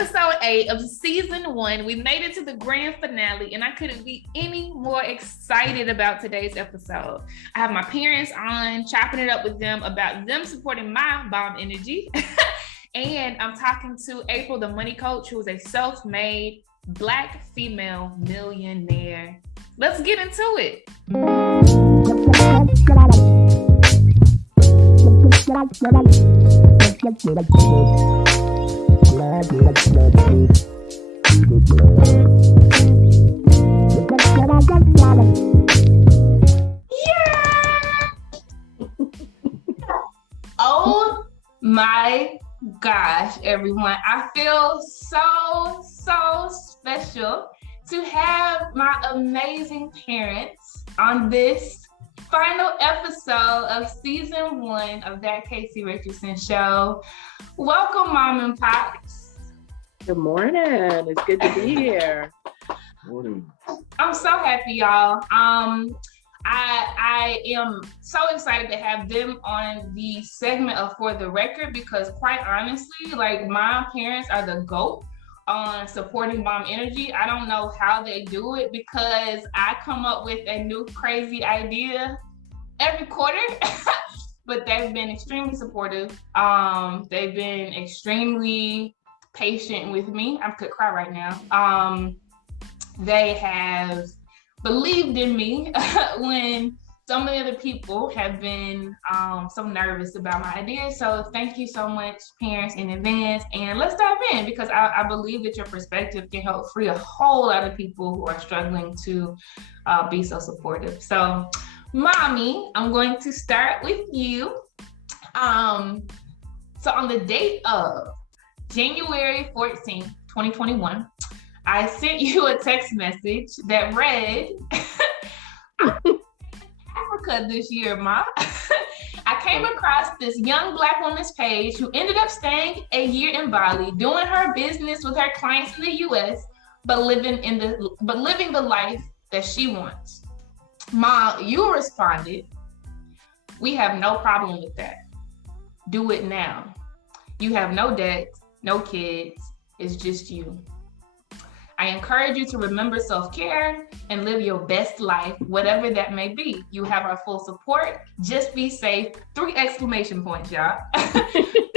episode 8 of season 1. We made it to the grand finale, and I couldn't be any more excited about today's episode. I have my parents on, chopping it up with them about them supporting my bomb energy. And I'm talking to April, the money coach, who is a self-made Black female millionaire. Let's get into it. Oh my gosh, everyone. I feel so special to have my amazing parents on this final episode of season 1 of That Casey Richardson Show. Welcome, Mom and Pops. Good morning. It's good to be here. Morning. I'm so happy, y'all. I am so excited to have them on the segment of For the Record because, quite honestly, like, my parents are the GOAT on supporting mom energy. I don't know how they do it because I come up with a new crazy idea every quarter, but they've been extremely supportive. They've been extremely patient with me. I could cry right now. They have believed in me when so many other people have been so nervous about my ideas. So thank you so much, parents, in advance. And let's dive in because I believe that your perspective can help free a whole lot of people who are struggling to be so supportive. So, Mommy, I'm going to start with you. So on the date of January 14th, 2021, I sent you a text message that read, Africa this year, Ma. I came across this young Black woman's page who ended up staying a year in Bali, doing her business with her clients in the US, but living the life that she wants. Ma, you responded, "We have no problem with that. Do it now. You have no debts, no kids. It's just you. I encourage you to remember self-care and live your best life, whatever that may be. You have our full support. Just be safe." 3 exclamation points, y'all.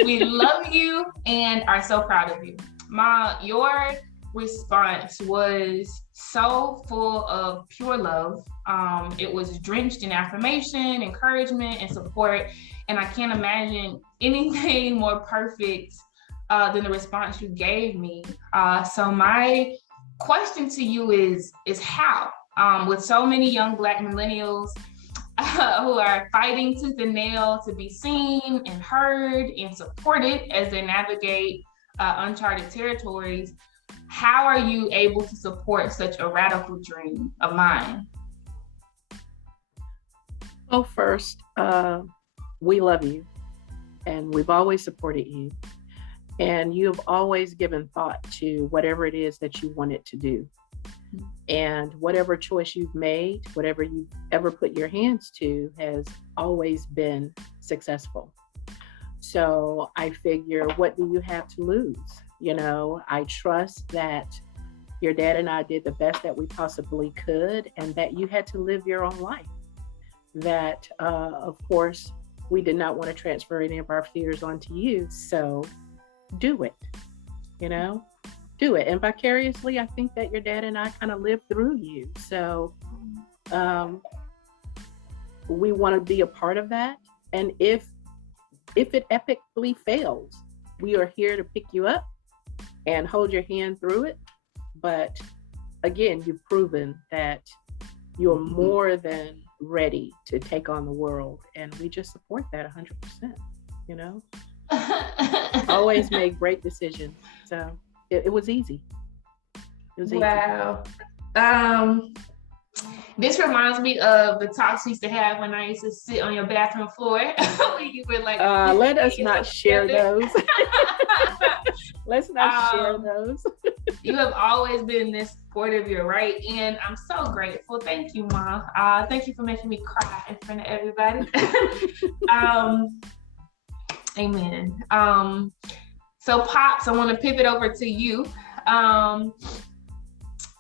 We love you and are so proud of you. Ma, your response was so full of pure love. It was drenched in affirmation, encouragement, and support. And I can't imagine anything more perfect than the response you gave me. So my question to you is how, with so many young Black millennials who are fighting tooth and nail to be seen and heard and supported as they navigate uncharted territories, how are you able to support such a radical dream of mine? Well, first, we love you and we've always supported you. And you have always given thought to whatever it is that you wanted to do. And whatever choice you've made, whatever you've ever put your hands to has always been successful. So I figure, what do you have to lose? You know, I trust that your dad and I did the best that we possibly could and that you had to live your own life. That, of course, we did not want to transfer any of our fears onto you. So do it, do it. And vicariously, I think that your dad and I kind of lived through you. So we want to be a part of that. And if it epically fails, we are here to pick you up and hold your hand through it. But again, you've proven that you're more than ready to take on the world. And we just support that 100%, Always made great decisions. So it was easy. It was easy. Wow. This reminds me of the talks we used to have when I used to sit on your bathroom floor. You were like, let us not share those. Let's not share those. You have always been this supportive, you're right. And I'm so grateful. Thank you, Mom. Thank you for making me cry in front of everybody. Amen. So Pops, I want to pivot over to you.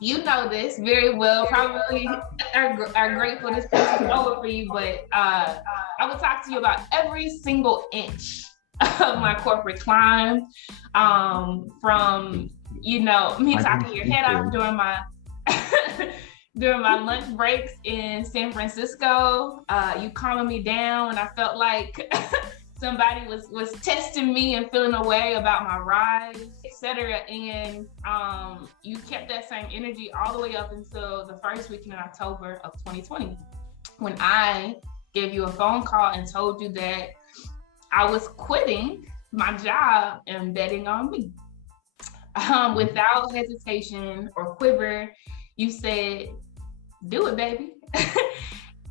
You know this very well, probably are grateful this place is over for you, but I will talk to you about every single inch of my corporate climb, from, you know, me talking your head off during my during my lunch breaks in San Francisco, you calming me down when I felt like somebody was testing me and feeling a way about my ride, etc. And you kept that same energy all the way up until the first weekend in October of 2020, when I gave you a phone call and told you that I was quitting my job and betting on me. Without hesitation or quiver, you said, "Do it, baby."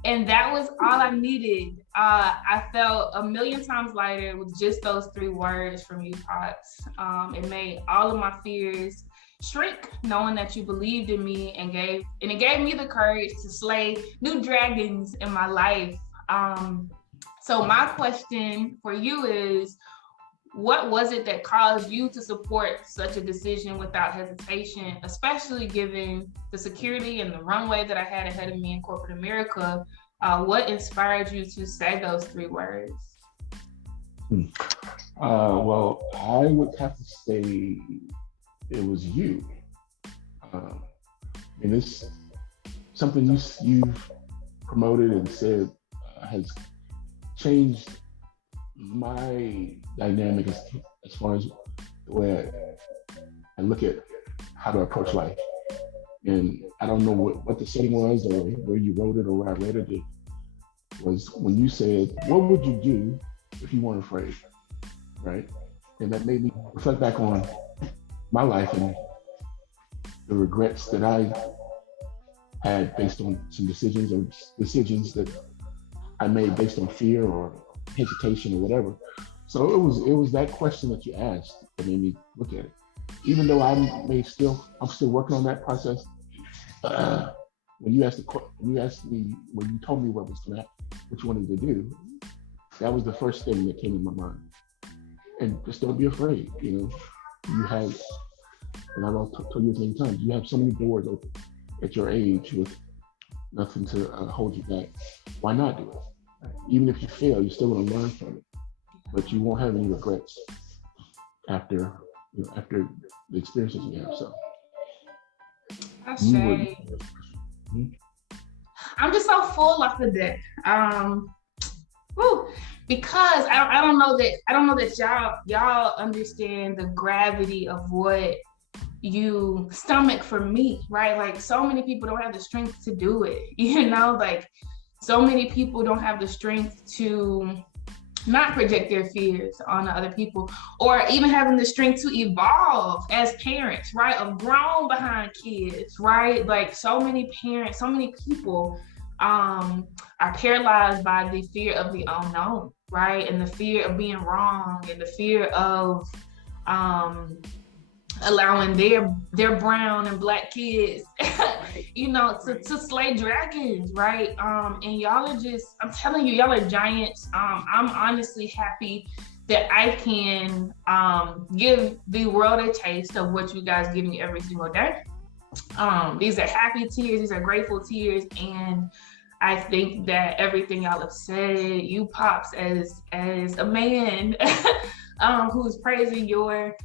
And that was all I needed. I felt a million times lighter with just those 3 words from you, Pops. It made all of my fears shrink, knowing that you believed in me, and it gave me the courage to slay new dragons in my life. So my question for you is, what was it that caused you to support such a decision without hesitation, especially given the security and the runway that I had ahead of me in corporate America? What inspired you to say those 3 words? Well, I would have to say it was you. And it's something you've promoted and said has changed my dynamic as far as the way I look at how to approach life. And I don't know what the setting was or where you wrote it or where I read it. It was when you said, "What would you do if you weren't afraid?" Right? And that made me reflect back on my life and the regrets that I had based on some decisions that I made based on fear or hesitation or whatever. So it was that question that you asked that made me look at it. Even though I'm still working on that process. When you told me what you wanted to do, that was the first thing that came in my mind. And just don't be afraid. You know, you have, and I've told you as many times, you have so many doors open at your age with nothing to hold you back. Why not do it? Even if you fail, you're still going to learn from it, but you won't have any regrets after the experiences you have. So I'm just so full off of that. Because I don't know that y'all understand the gravity of what you stomach for me, right? Like, so many people don't have the strength to do it, you know, like so many people don't have the strength to not project their fears on other people, or even having the strength to evolve as parents, right? Of grown behind kids, right? Like so many parents, so many people are paralyzed by the fear of the unknown, right? And the fear of being wrong, and the fear of allowing their brown and black kids, you know, to slay dragons, right? And y'all are just, I'm telling you, y'all are giants. I'm honestly happy that I can give the world a taste of what you guys give me every single day. These are happy tears, these are grateful tears, and I think that everything y'all have said, you Pops, as a man who's praising your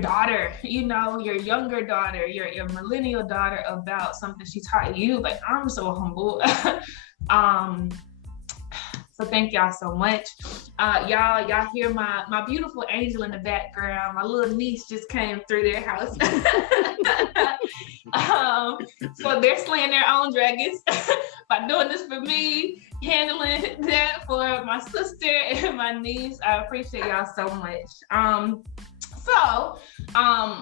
daughter, you know, your younger daughter, your millennial daughter, about something she taught you. Like, I'm so humble. So thank y'all so much. Y'all hear my beautiful angel in the background. My little niece just came through their house. So they're slaying their own dragons by doing this for me, handling that for my sister and my niece. I appreciate y'all so much. So,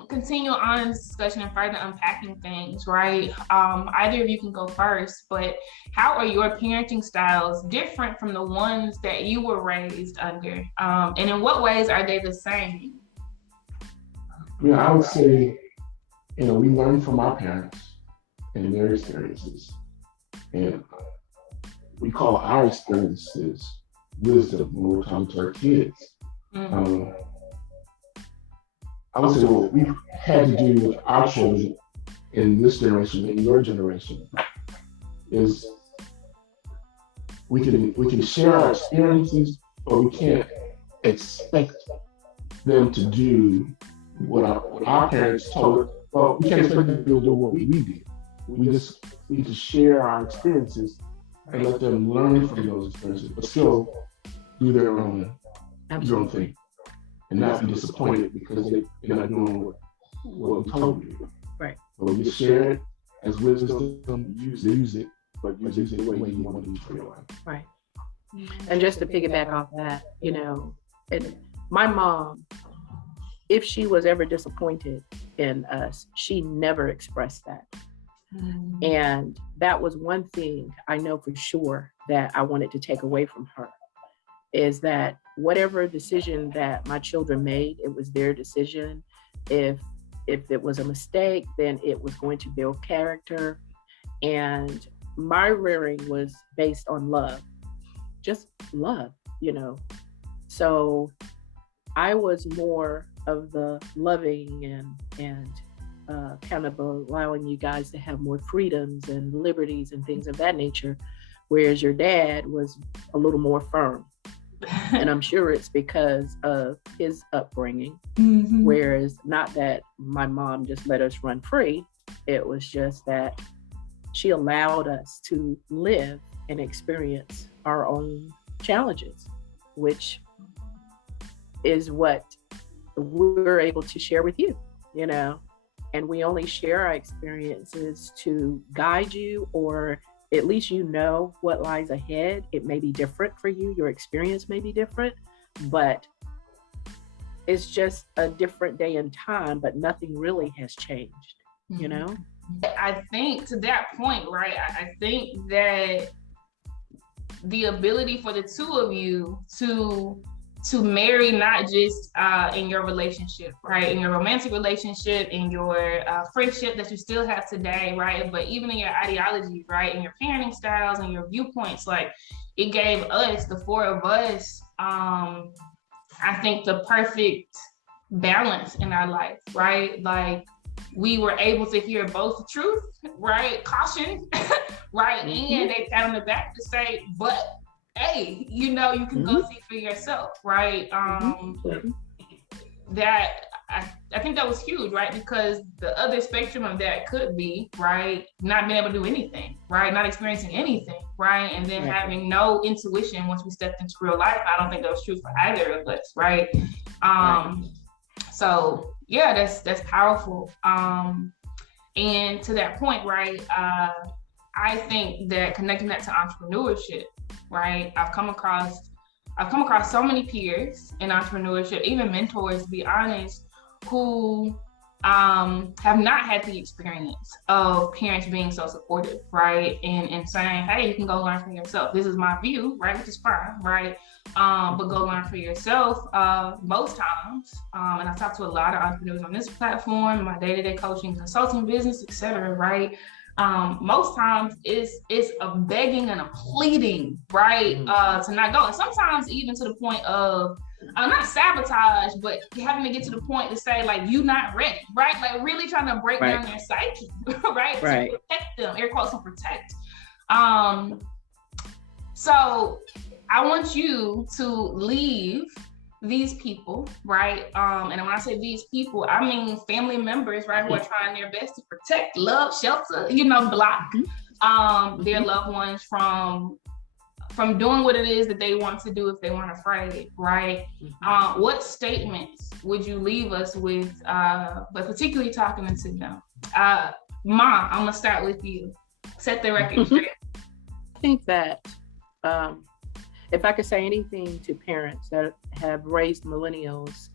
continue on this discussion and further unpacking things, right? Either of you can go first, but how are your parenting styles different from the ones that you were raised under? And in what ways are they the same? Yeah, I would say, we learn from our parents and their experiences. And we call our experiences wisdom when we're talking to our kids. Mm-hmm. I would say what we've had to do with our children in this generation, in your generation, is we can share our experiences, but we can't expect them to do what our parents told us. Well, we can't expect them to do what we did. We just need to share our experiences and let them learn from those experiences, but still do their own thing, and not be disappointed because they're not doing what we told you. Right. So we just share it as wisdom, use it, but use it the way you want to use it for your life. Right. And just to piggyback off that, and my mom, if she was ever disappointed in us, she never expressed that. And that was one thing I know for sure that I wanted to take away from her, is that whatever decision that my children made, it was their decision. If it was a mistake, then it was going to build character. And my rearing was based on love, just love, So I was more of the loving and kind of allowing you guys to have more freedoms and liberties and things of that nature, whereas your dad was a little more firm. And I'm sure it's because of his upbringing, whereas not that my mom just let us run free, it was just that she allowed us to live and experience our own challenges, which is what we're able to share with you, and we only share our experiences to guide you, or at least what lies ahead. It may be different for you, your experience may be different, but it's just a different day and time, but nothing really has changed, I think to that point, right, I think that the ability for the two of you to marry, not just in your relationship, right? In your romantic relationship, in your friendship that you still have today, right? But even in your ideologies, right? In your parenting styles and your viewpoints, like it gave us, the four of us, I think the perfect balance in our life, right? Like we were able to hear both the truth, right? Caution, right? And they pat on the back to say, but hey, you can go see for yourself, right? That I think that was huge, right? Because the other spectrum of that could be, right, not being able to do anything, right? Not experiencing anything, right? And then having no intuition once we stepped into real life. I don't think that was true for either of us, right? So yeah, that's powerful. And to that point, right, I think that connecting that to entrepreneurship, right? I've come across so many peers in entrepreneurship, even mentors, to be honest, who have not had the experience of parents being so supportive, right? And saying, hey, you can go learn for yourself. This is my view, right? Which is fine, right? But go learn for yourself most times. And I've talked to a lot of entrepreneurs on this platform, my day-to-day coaching, consulting business, et cetera, right? Most times it's a begging and a pleading, right? To not go. And sometimes even to the point of not sabotage, but having to get to the point to say, like, you not ready, right? Like really trying to break down their psyche, right? To protect them, air quotes, and protect. So I want you to leave these people, right? And when I say these people, I mean family members, right, who are trying their best to protect, love, shelter, block their loved ones from doing what it is that they want to do if they weren't afraid, right? What statements would you leave us with, but particularly talking to them? Ma, I'm gonna start with you. Set the record straight. I think that if I could say anything to parents that have raised millennials,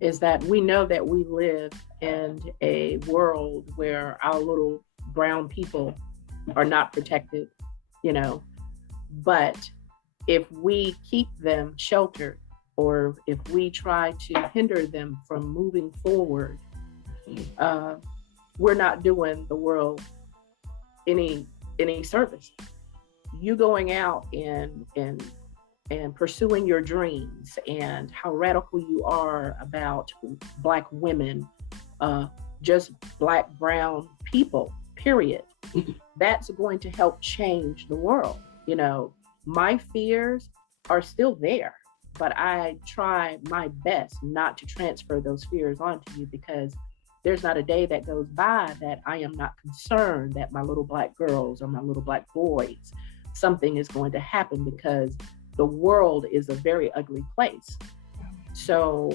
is that we know that we live in a world where our little brown people are not protected, but if we keep them sheltered, or if we try to hinder them from moving forward, we're not doing the world any service. You going out and and pursuing your dreams and how radical you are about Black women, just Black, brown people, period. That's going to help change the world. You know, my fears are still there, but I try my best not to transfer those fears onto you, because there's not a day that goes by that I am not concerned that my little Black girls or my little Black boys, something is going to happen, because the world is a very ugly place. So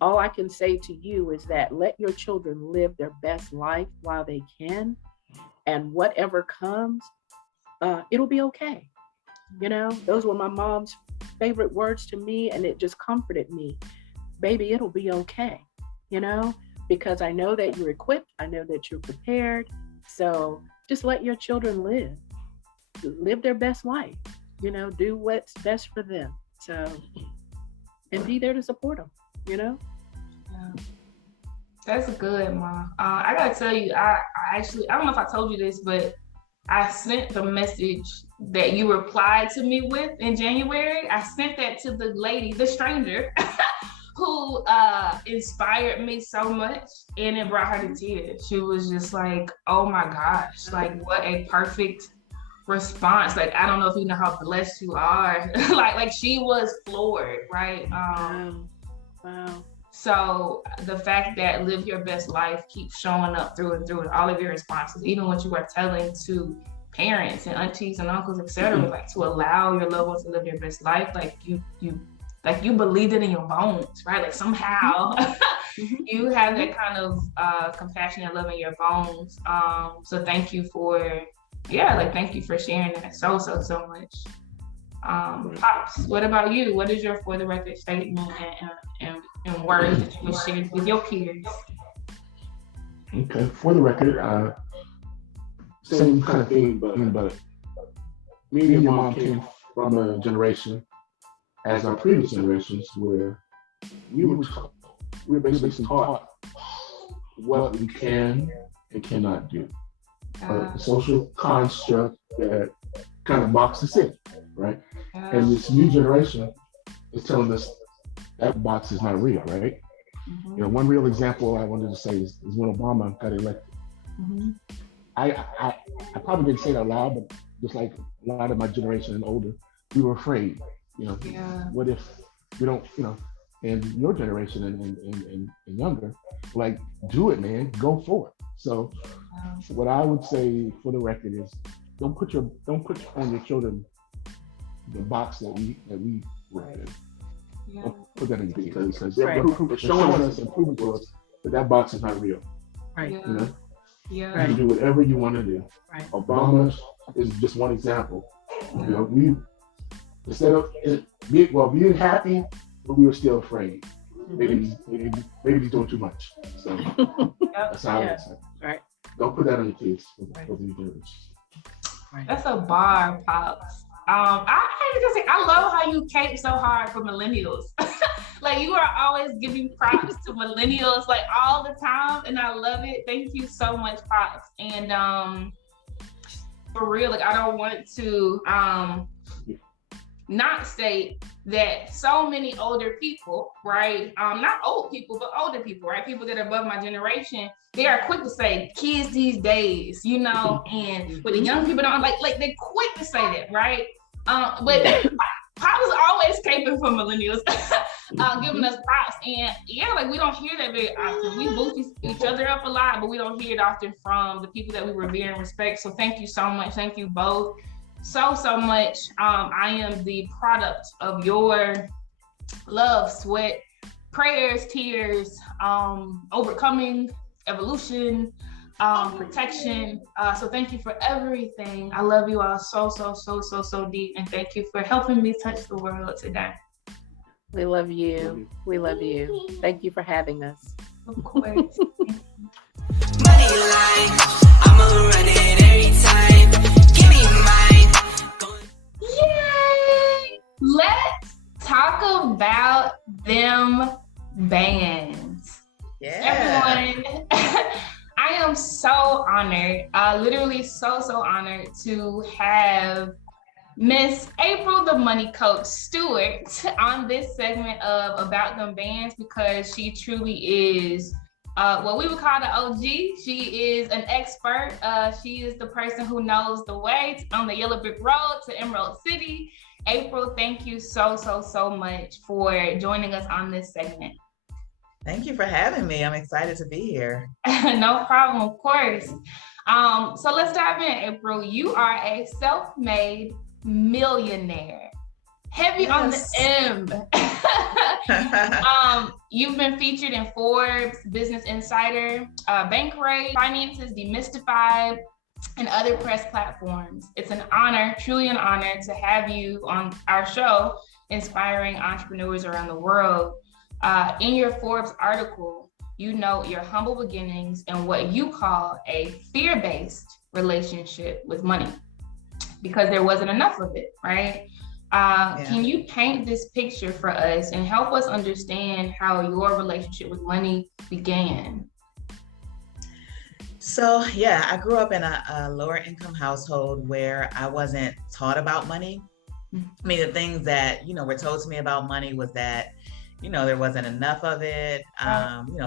all I can say to you is that let your children live their best life while they can, and whatever comes, it'll be okay. You know, those were my mom's favorite words to me, and it just comforted me. Baby, it'll be okay, you know, because I know that you're equipped. I know that you're prepared. So just let your children live their best life, you know, do what's best for them. So, and be there to support them, you know? Yeah. That's good, Mom. I gotta tell you, I actually, I don't know if I told you this, but I sent the message that you replied to me with in January. I sent that to the lady, the stranger, who inspired me so much, and it brought her to tears. She was just like, oh my gosh, like what a perfect response. Like, I don't know if you know how blessed you are. like she was floored, right? Wow. So the fact that live your best life keeps showing up through and through in all of your responses, even what you are telling to parents and aunties and uncles, etc., like to allow your loved ones to live your best life, like you believed it in your bones, right? Like somehow you have that kind of compassion and love in your bones. So thank you for sharing that so much. Pops, what about you? What is your for the record statement and words that you would share with your peers? Okay, for the record, same kind of thing, but me and your mom came from a generation, as our previous generations, where we were basically taught what we can and cannot do. A social construct that kind of boxes in, right? And this new generation is telling us that box is not real, right? You know, one real example I wanted to say is when Obama got elected. I probably didn't say it out loud, but just like a lot of my generation and older, we were afraid. You know, what if we don't, you know, and your generation and younger, like, do it, man, go for it. So what I would say for the record is don't put on your children the box that we were in. Don't put that in because they're showing us and proving to us that box is not real. Right. You know? Yeah. You can do whatever you want to do. Right. Obama is just one example. You know, we instead of being happy, but we were still afraid. Maybe he's doing too much. So that's how I would say. Right. Don't put that on your kids for the generations. Right. That's a bar, Pops. I love how you cape so hard for millennials. Like, you are always giving props to millennials, like, all the time, and I love it. Thank you so much, Pops. And for real, like, I don't want to not state that so many older people, right? Not old people, but older people, right? People that are above my generation, they are quick to say kids these days, you know, and with the young people don't like they're quick to say that, right? But Pop was always caping for millennials, giving us props. And yeah, like, we don't hear that very often. We boost each other up a lot, but we don't hear it often from the people that we revere and respect. So thank you so much. Thank you both so much. I am the product of your love, sweat, prayers, tears, overcoming, evolution, protection. So thank you for everything. I love you all so deep, and thank you for helping me touch the world today. We love you. We love you. Thank you for having us. Of course. Money line, I'ma run it every time. Give me mine. Yay! Let's talk about them bands. Everyone, I am so honored, literally so honored to have Miss April, the Money Coach Stewart, on this segment of About Them Bands, because she truly is what we would call the OG. She is an expert. She is the person who knows the way on the Yellow Brick Road to Emerald City. April, thank you so much for joining us on this segment. Thank you for having me. I'm excited to be here. No problem, of course. So let's dive in, April. You are a self-made millionaire. Heavy on the M. You've been featured in Forbes, Business Insider, Bankrate, Finances Demystified, and other press platforms. It's an honor, truly an honor, to have you on our show, inspiring entrepreneurs around the world. In your Forbes article, you note your humble beginnings and what you call a fear-based relationship with money, because there wasn't enough of it, right? Can you paint this picture for us and help us understand how your relationship with money began? So yeah, I grew up in a lower income household where I wasn't taught about money. I mean, the things that, were told to me about money was that, there wasn't enough of it.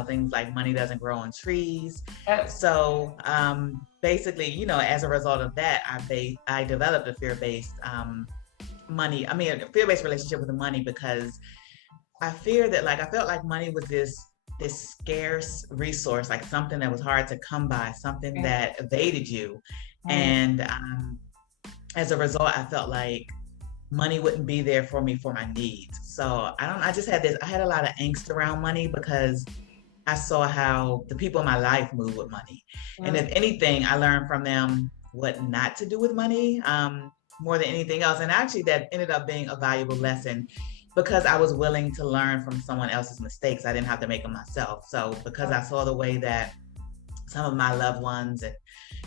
Things like money doesn't grow on trees. So basically, as a result of that, I developed a fear-based fear-based relationship with the money, because I feared that, I felt like money was this scarce resource, like something that was hard to come by, something that evaded you. And as a result, I felt like money wouldn't be there for me for my needs. So I had a lot of angst around money, because I saw how the people in my life move with money. And if anything, I learned from them what not to do with money, more than anything else. And actually that ended up being a valuable lesson, because I was willing to learn from someone else's mistakes. I didn't have to make them myself. So because I saw the way that some of my loved ones and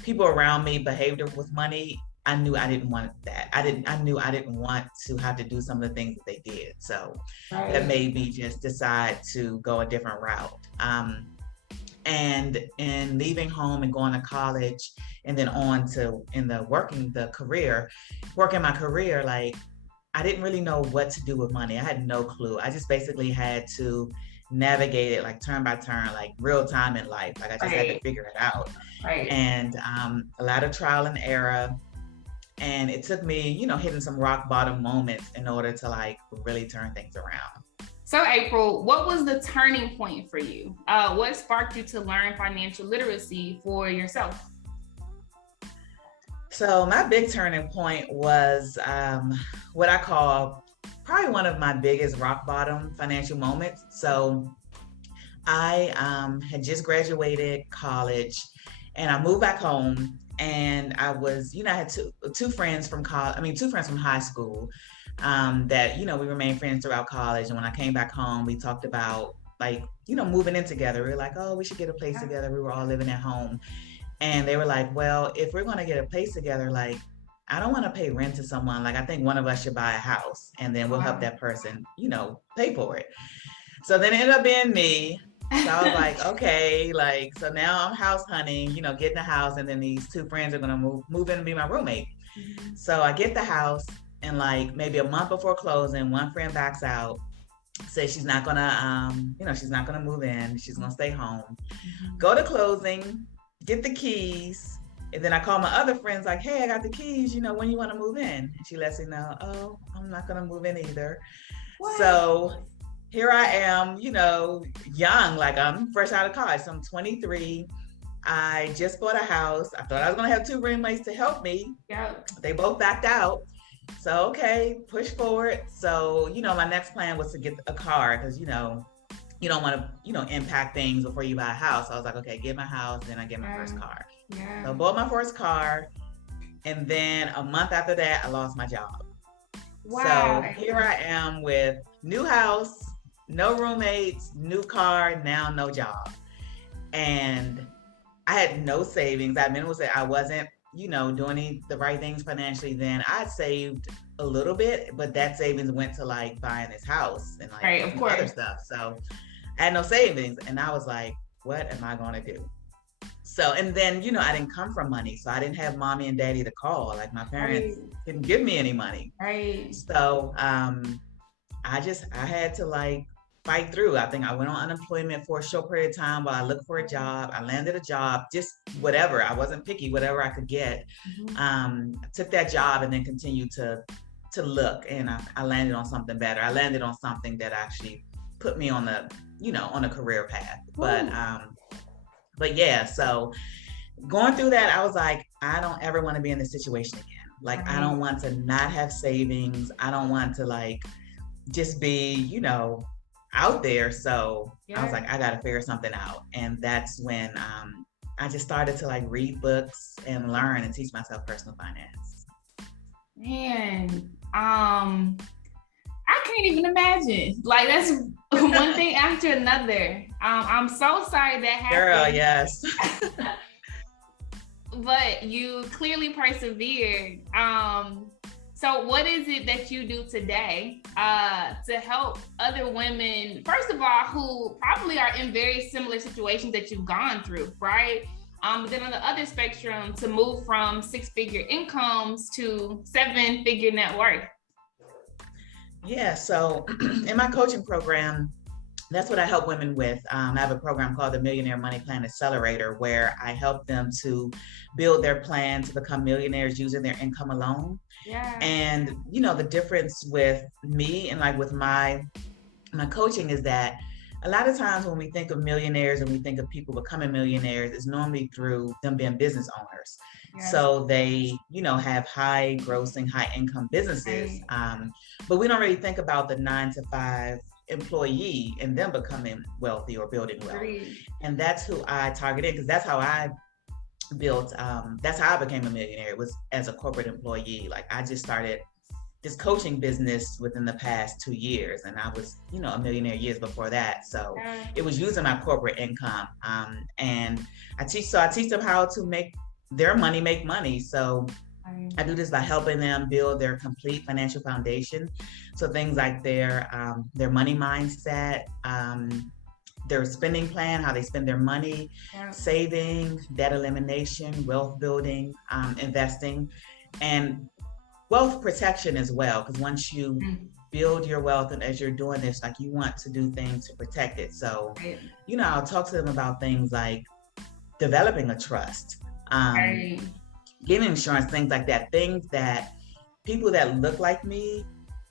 people around me behaved with money, I knew I didn't want that. I knew I didn't want to have to do some of the things that they did. So that made me just decide to go a different route. And in leaving home and going to college, and then on to working my career, I didn't really know what to do with money. I had no clue. I just basically had to navigate it turn by turn, real time in life. I just had to figure it out. And a lot of trial and error. And it took me, hitting some rock bottom moments in order to really turn things around. So April, what was the turning point for you? What sparked you to learn financial literacy for yourself? So my big turning point was what I call probably one of my biggest rock bottom financial moments. So I had just graduated college, and I moved back home. And I was, I had two friends from high school that, we remained friends throughout college. And when I came back home, we talked about moving in together. We were like, oh, we should get a place together. We were all living at home. And they were like, well, if we're going to get a place together, I don't want to pay rent to someone. I think one of us should buy a house, and then we'll help that person, pay for it. So then it ended up being me. So I was like, okay, so now I'm house hunting, getting a house, and then these two friends are gonna move in and be my roommate. So I get the house, and maybe a month before closing, one friend backs out, says she's not gonna, she's not gonna move in, she's gonna stay home. Go to closing, get the keys, and then I call my other friends hey, I got the keys, when you wanna move in? And she lets me know, oh, I'm not gonna move in either. What? So here I am, young, I'm fresh out of college. So I'm 23. I just bought a house. I thought I was gonna have two roommates to help me. Yeah. They both backed out. So, okay, push forward. So, my next plan was to get a car, because, you don't want to, impact things before you buy a house. So I was like, okay, get my house, then I get my first car. Yeah. So I bought my first car. And then a month after that, I lost my job. Wow. So here I am with new house, no roommates, new car, now no job. And I had no savings. I wasn't, doing the right things financially then. I saved a little bit, but that savings went to buying this house and other stuff. So I had no savings, and I was like, what am I going to do? So, and then, I didn't come from money. So I didn't have mommy and daddy to call. Like my parents didn't give me any money. Right. So I had to like fight through. I think I went on unemployment for a short period of time while I looked for a job. I landed a job, just whatever. I wasn't picky, whatever I could get. I took that job and then continued to look, and I landed on something better. I landed on something that actually put me on the, on a career path. But yeah, so going through that, I was like, I don't ever want to be in this situation again. Like, I don't want to not have savings. I don't want to like just be, out there. So I was like, I got to figure something out. And that's when I just started to like read books and learn and teach myself personal finance. Man, I can't even imagine. Like, that's one thing after another. I'm so sorry that happened. Girl, yes. But you clearly persevered. So what is it that you do today to help other women, first of all, who probably are in very similar situations that you've gone through, right? But then on the other spectrum, to move from 6-figure incomes to 7-figure net worth? Yeah, so in my coaching program, that's what I help women with. I have a program called the Millionaire Money Plan Accelerator, where I help them to build their plan to become millionaires using their income alone. Yeah. And, the difference with me and like with my coaching is that a lot of times when we think of millionaires and we think of people becoming millionaires, it's normally through them being business owners. Yeah. So they, have high grossing, high income businesses. Right. But we don't really think about the 9-to-5 employee and them becoming wealthy or building wealth. Right. And that's who I targeted, because that's how I built, that's how I became a millionaire. It was as a corporate employee. Like, I just started this coaching business within the past 2 years, and I was, a millionaire years before that. So it was using my corporate income. And I teach them how to make their money make money. So I do this by helping them build their complete financial foundation. So things like their money mindset, their spending plan, how they spend their money, saving, debt elimination, wealth building, investing, and wealth protection as well. Because once you build your wealth, and as you're doing this, like, you want to do things to protect it. So, I'll talk to them about things like developing a trust, getting insurance, things like that, things that people that look like me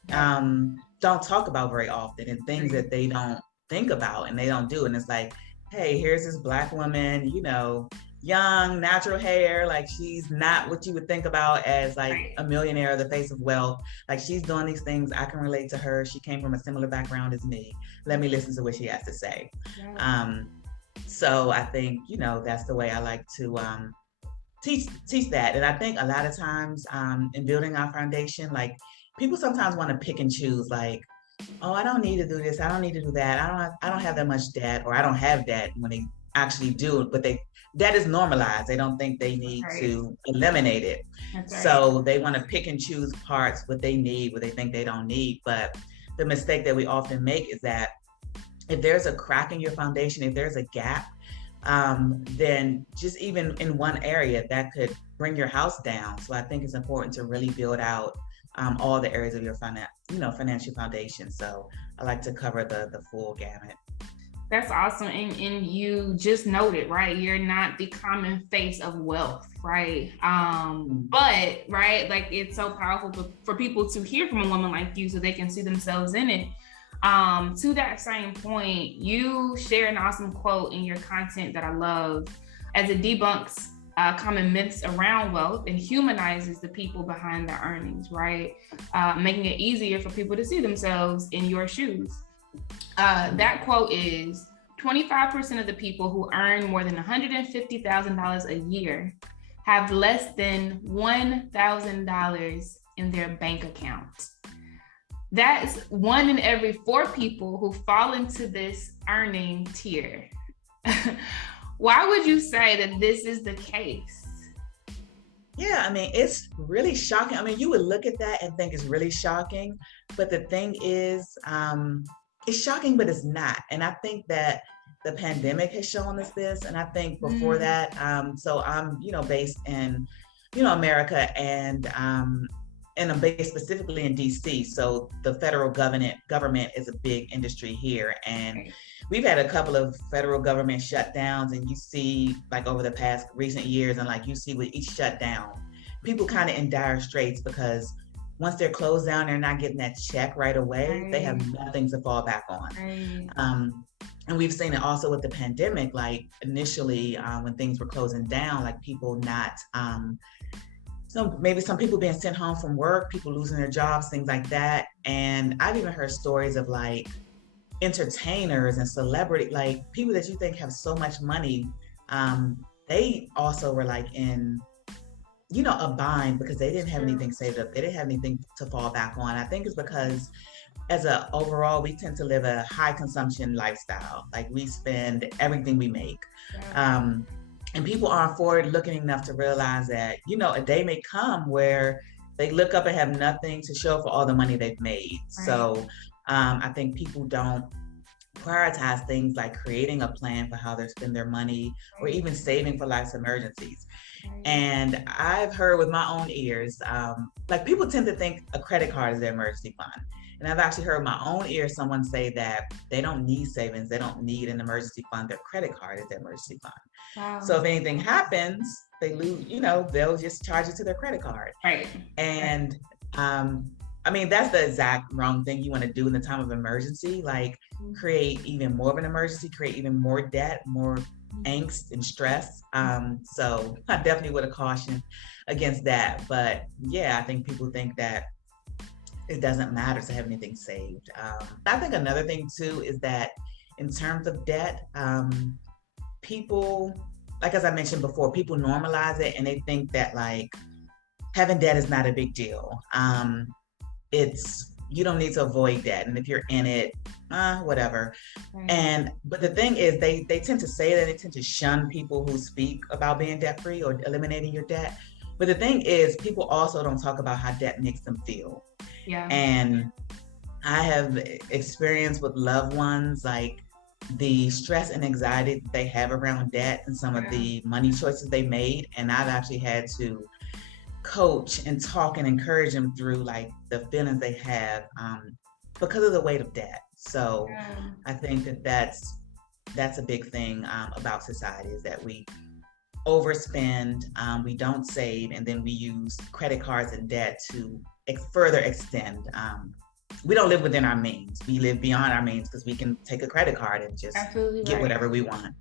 don't talk about very often, and things that they don't think about and they don't do. And it's like, hey, here's this Black woman, young, natural hair, like, she's not what you would think about as like a millionaire or the face of wealth. Like, she's doing these things. I can relate to her. She came from a similar background as me. Let me listen to what she has to say. So I think, that's the way I like to teach that. And I think a lot of times in building our foundation, like, people sometimes want to pick and choose, like, oh, I don't need to do this, I don't need to do that, I don't have that much debt, or I don't have debt, when they actually do, but that is normalized. They don't think they need to eliminate it. So they want to pick and choose parts, what they need, what they think they don't need. But the mistake that we often make is that if there's a crack in your foundation, if there's a gap, then just even in one area, that could bring your house down. So I think it's important to really build out all the areas of your financial foundation. So I like to cover the full gamut. That's awesome. And you just noted, right? You're not the common face of wealth, right? But, right, like, it's so powerful for people to hear from a woman like you so they can see themselves in it. To that same point, you share an awesome quote in your content that I love, as it debunks common myths around wealth and humanizes the people behind the earnings, right? Making it easier for people to see themselves in your shoes. That quote is, 25% of the people who earn more than $150,000 a year have less than $1,000 in their bank account. That's 1 in every 4 people who fall into this earning tier. Why would you say that this is the case? Yeah, I mean, it's really shocking. I mean, you would look at that and think it's really shocking, but the thing is, it's shocking, but it's not. And I think that the pandemic has shown us this. And I think before that, so I'm, based in, America, and I'm based specifically in DC. So the federal government is a big industry here. And we've had a couple of federal government shutdowns, and you see like over the past recent years, and like you see with each shutdown, people kind of in dire straits because once they're closed down, they're not getting that check right away. They have nothing to fall back on. And we've seen it also with the pandemic, like initially when things were closing down, like people not, maybe some people being sent home from work, people losing their jobs, things like that. And I've even heard stories of like entertainers and celebrity, like people that you think have so much money, they also were like in, a bind because they didn't have anything saved up. They didn't have anything to fall back on. I think it's because overall, we tend to live a high consumption lifestyle. Like we spend everything we make. And people aren't forward looking enough to realize that, a day may come where they look up and have nothing to show for all the money they've made. So I think people don't prioritize things like creating a plan for how they spend their money or even saving for life's emergencies. And I've heard with my own ears, like people tend to think a credit card is their emergency fund. And I've actually heard my own ears someone say that they don't need savings, they don't need an emergency fund, their credit card is their emergency fund. Wow. So if anything happens, they lose, they'll just charge it to their credit card. Right. And I mean, that's the exact wrong thing you want to do in the time of emergency, like create even more of an emergency, create even more debt, more angst and stress. So I definitely would have cautioned against that. But yeah, I think people think that it doesn't matter to have anything saved. I think another thing too is that in terms of debt, people, like as I mentioned before, people normalize it and they think that like having debt is not a big deal. You don't need to avoid debt, and if you're in it, whatever. But the thing is, they tend to say that, they tend to shun people who speak about being debt free or eliminating your debt. But the thing is, people also don't talk about how debt makes them feel. Yeah. And I have experienced with loved ones, like the stress and anxiety that they have around debt and some of the money choices they made. And I've actually had to coach and talk and encourage them through like the feelings they have because of the weight of debt. So I think that that's a big thing about society, is that we overspend, we don't save, and then we use credit cards and debt to further extend. We don't live within our means. We live beyond our means because we can take a credit card and just get whatever we want.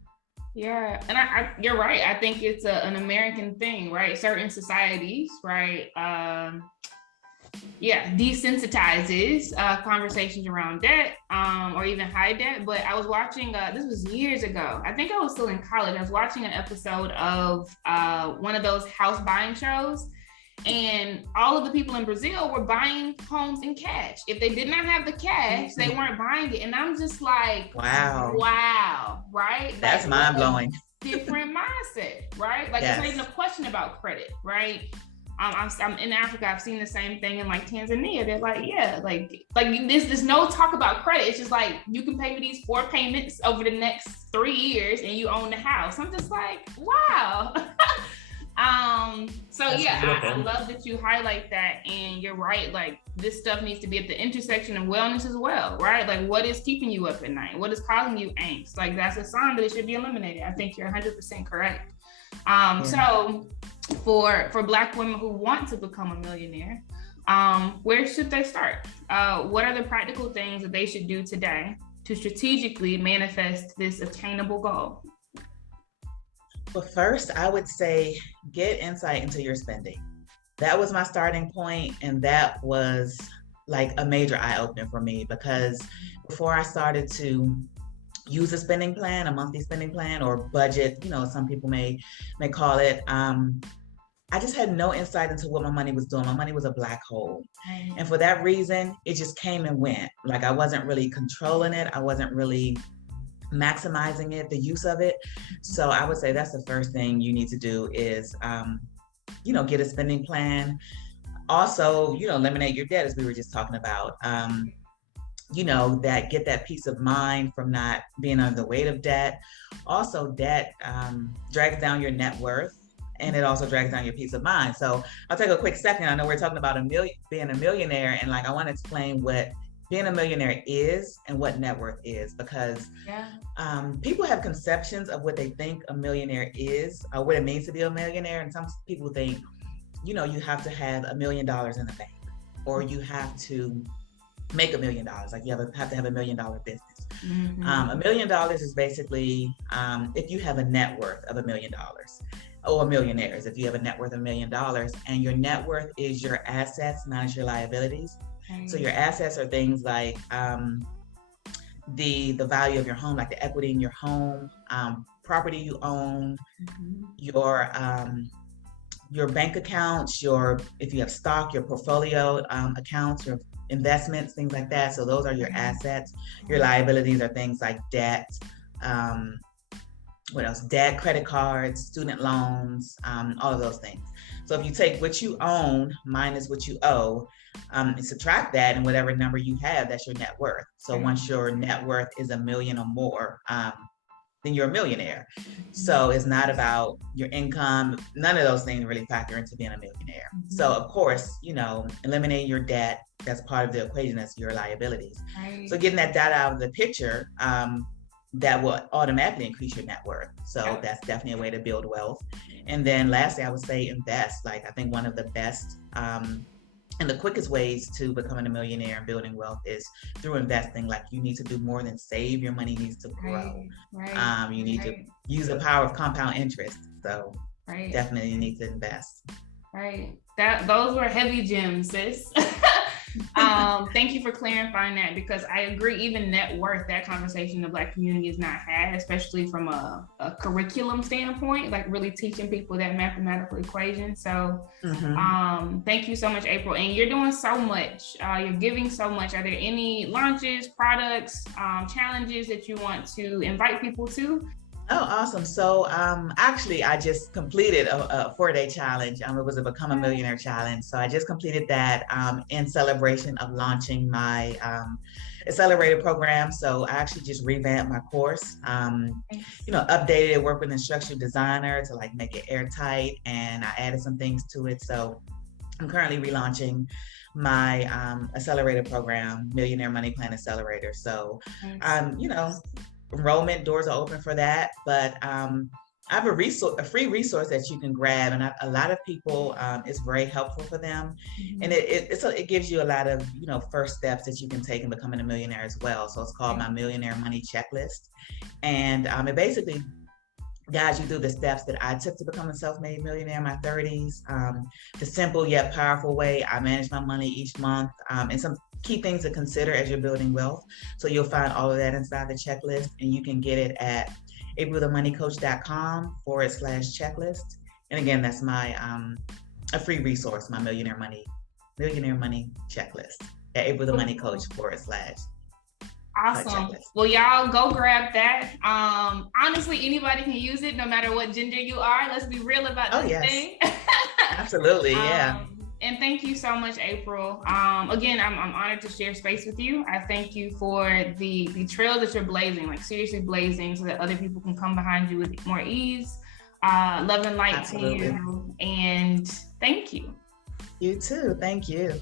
Yeah, and I you're right. I think it's an American thing, right? Certain societies, right? Desensitizes conversations around debt or even high debt. But I was watching, this was years ago. I think I was still in college. I was watching an episode of one of those house buying shows. And all of the people in Brazil were buying homes in cash. If they did not have the cash, they weren't buying it. And I'm just like, wow, right? That's mind blowing. Different mindset, right? Like it's not even a question about credit, right? I'm in Africa. I've seen the same thing in like Tanzania. They're like, there's no talk about credit. It's just like, you can pay me these 4 payments over the next 3 years and you own the house. I'm just like, wow. I love that you highlight that, and you're right, like this stuff needs to be at the intersection of wellness as well, right? Like what is keeping you up at night? What is causing you angst? Like that's a sign that it should be eliminated. I think you're 100% correct. So for Black women who want to become a millionaire, where should they start? What are the practical things that they should do today to strategically manifest this attainable goal? Well, first, I would say get insight into your spending. That was my starting point, and that was like a major eye-opener for me, because before I started to use a spending plan, a monthly spending plan or budget, some people may call it, I just had no insight into what my money was doing. My money was a black hole. And for that reason, it just came and went. Like I wasn't really controlling it. I wasn't really maximizing it, the use of it. So I would say that's the first thing you need to do is, get a spending plan. Also, eliminate your debt, as we were just talking about. that get that peace of mind from not being under the weight of debt. Also, debt drags down your net worth, and it also drags down your peace of mind. So I'll take a quick second. I know we're talking about being a millionaire, and I want to explain what being a millionaire is and what net worth is, because people have conceptions of what they think a millionaire is, or what it means to be a millionaire. And some people think, you have to have $1 million in the bank, or you have to make $1 million. Like you have to have $1 million business. Mm-hmm. $1 million is basically if you have a net worth of $1 million, or millionaires, if you have a net worth of $1 million, and your net worth is your assets, not your liabilities. Okay. So your assets are things like the value of your home, like the equity in your home, property you own, mm-hmm. Your bank accounts, if you have stock, your portfolio accounts, your investments, things like that. So those are your assets. Your liabilities are things like debt. What else? Debt, credit cards, student loans, all of those things. So if you take what you own minus what you owe, and subtract that, and whatever number you have, that's your net worth. So once your net worth is $1 million or more, then you're a millionaire. So it's not about your income. None of those things really factor into being a millionaire. Mm-hmm. So of course, eliminating your debt, that's part of the equation, that's your liabilities. Right. So getting that data out of the picture, that will automatically increase your net worth. So that's definitely a way to build wealth. And then lastly, I would say invest. I think one of the best and the quickest ways to becoming a millionaire and building wealth is through investing. You need to do more than save. Your money needs to grow. Right. You need to use the power of compound interest. So definitely you need to invest. Right. Those were heavy gems, sis. Thank you for clarifying that, because I agree, even net worth, that conversation in the Black community is not had, especially from a curriculum standpoint, really teaching people that mathematical equation. So thank you so much, April. And you're doing so much. You're giving so much. Are there any launches, products, challenges that you want to invite people to? Oh, awesome. So actually, I just completed a 4-day challenge. It was a Become a Millionaire challenge. So I just completed that in celebration of launching my accelerated program. So I actually just revamped my course, updated it, worked with an instructional designer to make it airtight, and I added some things to it. So I'm currently relaunching my accelerated program, Millionaire Money Plan Accelerator. So, enrollment doors are open for that, but I have a free resource that you can grab, and a lot of people, it's very helpful for them, and it gives you a lot of first steps that you can take in becoming a millionaire as well. So it's called my Millionaire Money Checklist, and it basically guides you through the steps that I took to become a self-made millionaire in my 30s, the simple yet powerful way I manage my money each month, and some key things to consider as you're building wealth. So you'll find all of that inside the checklist, and you can get it at aprilthemoneycoach.com/checklist. And again, that's my a free resource, my Millionaire Money Checklist at aprilthemoneycoach/. Awesome. Well, y'all go grab that. Honestly, anybody can use it, no matter what gender you are. Let's be real about this thing. Absolutely, yeah. And thank you so much, April. Again, I'm honored to share space with you. I thank you for the trail that you're blazing, seriously blazing, so that other people can come behind you with more ease. Love and light to you. And thank you. You too. Thank you.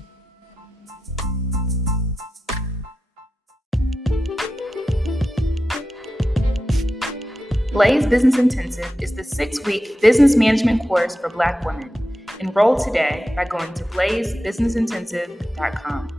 Blaze Business Intensive is the 6-week business management course for Black women. Enroll today by going to blazebusinessintensive.com.